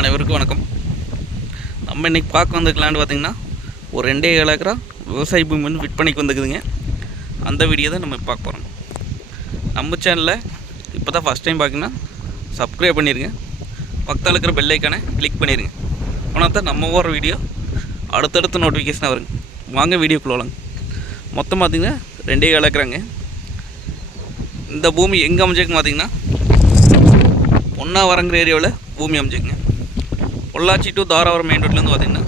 அனைவருக்கும் வணக்கம். நம்ம இன்றைக்கி பார்க்க வந்த லேண்ட் பார்த்திங்கன்னா ஒரு ரெண்டே ஏழு ஏக்கரா விவசாய பூமி வந்து விற்பனைக்கு வந்துக்குதுங்க அந்த வீடியோ தான் நம்ம பார்க்க போகிறோம் நம்ம சேனலில் இப்போ தான் ஃபஸ்ட் டைம் பார்த்திங்கன்னா சப்ஸ்கிரைப் பண்ணிடுங்க பக்கத்தில் இருக்கிற பெல் கிளிக் பண்ணிடுங்க ஆனால் தான் நம்ம ஓடுற வீடியோ அடுத்தடுத்த நோட்டிஃபிகேஷனாக வருங்க வாங்க வீடியோ வாங்க மொத்தம் பார்த்திங்கன்னா ரெண்டே ஏழு ஏக்கராங்க. இந்த பூமி எங்கே அமைஞ்சிருக்குன்னு பார்த்தீங்கன்னா பொன்னாவரங்கிற ஏரியாவில் பூமி அமைஞ்சிருக்குங்க. பொள்ளாச்சி டு தாராவரம் மெயின் ரோட்லேருந்து பார்த்தீங்கன்னா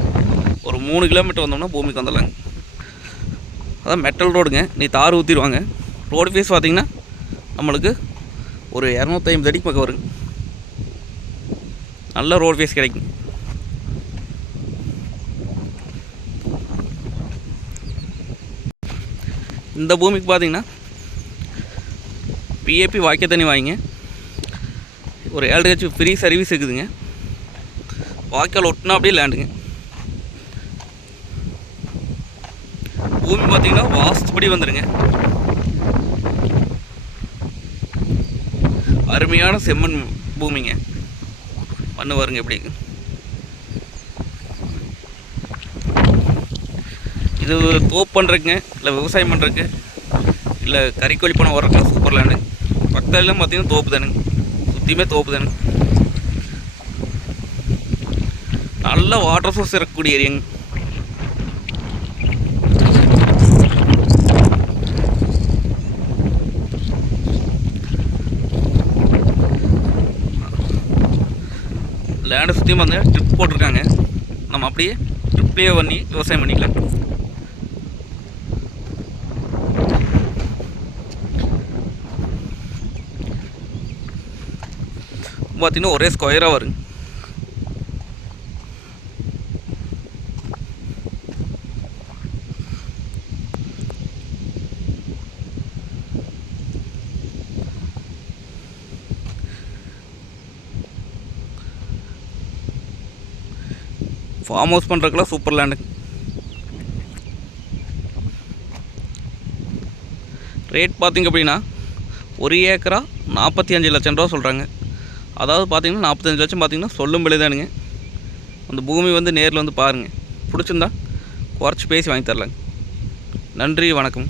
ஒரு மூணு கிலோமீட்டர் வந்தோம்னா பூமிக்கு வந்துடலாங்க. அதான் மெட்டல் ரோடுங்க நீ தார் ஊற்றிடுவாங்க ரோடு ஃபீஸ் பார்த்தீங்கன்னா நம்மளுக்கு ஒரு இரநூத்தைம்பது அடிக்கு பக்கம் வருங்க. நல்ல ரோடு ஃபீஸ் கிடைக்கும். இந்த பூமிக்கு பார்த்தீங்கன்னா பிஏபி வாக்கிய தண்ணி வாங்கிங்க. ஒரு ஏழு ஃப்ரீ சர்வீஸ் இருக்குதுங்க. வாய்க்கால் ஒட்டினா அப்படியே லேண்டுங்க பூமி பார்த்தீங்கன்னா வாஸ்துபடி வந்துடுங்க அருமையான செம்மண் பூமிங்க. மண்ணு வருங்க எப்படி இது தோப்பு பண்ணுறதுங்க இல்லை விவசாயம் பண்ணுறதுக்கு இல்லை கறிக்கோழி பணம் வர்றதுக்கு சூப்பர் லேண்டு பக்கத்துலலாம் பார்த்தீங்கன்னா தோப்பு தானுங்க. சுற்றியுமே தோப்பு தானுங்க. நல்ல வாட்டர் சோர்ஸ் இருக்கக்கூடிய ஏரியாங்க லேண்டை சுற்றியும் வந்து ட்ரிப் போட்டிருக்காங்க. நம்ம அப்படியே ட்ரிப்லேயே பண்ணி விவசாயம் பண்ணிக்கலாம். பார்த்தீங்கன்னா ஒரே ஸ்கொயராக வருங்க. ஃபார்ம் ஹவுஸ் பண்ணுறதுக்குலாம் சூப்பர் லேண்டுங்க ரேட் பார்த்திங்க அப்படின்னா ஒரு ஏக்கரா நாற்பத்தி அஞ்சு லட்சம் ரூபா சொல்கிறாங்க அதாவது பார்த்தீங்கன்னா நாற்பத்தஞ்சு லட்சம் பார்த்திங்கன்னா சொல்லும் விலை தானுங்க. அந்த பூமி வந்து நேரில் வந்து பாருங்கள் பிடிச்சிருந்தா குறைச்சி பேசி வாங்கி தரலாங்க. நன்றி வணக்கம்.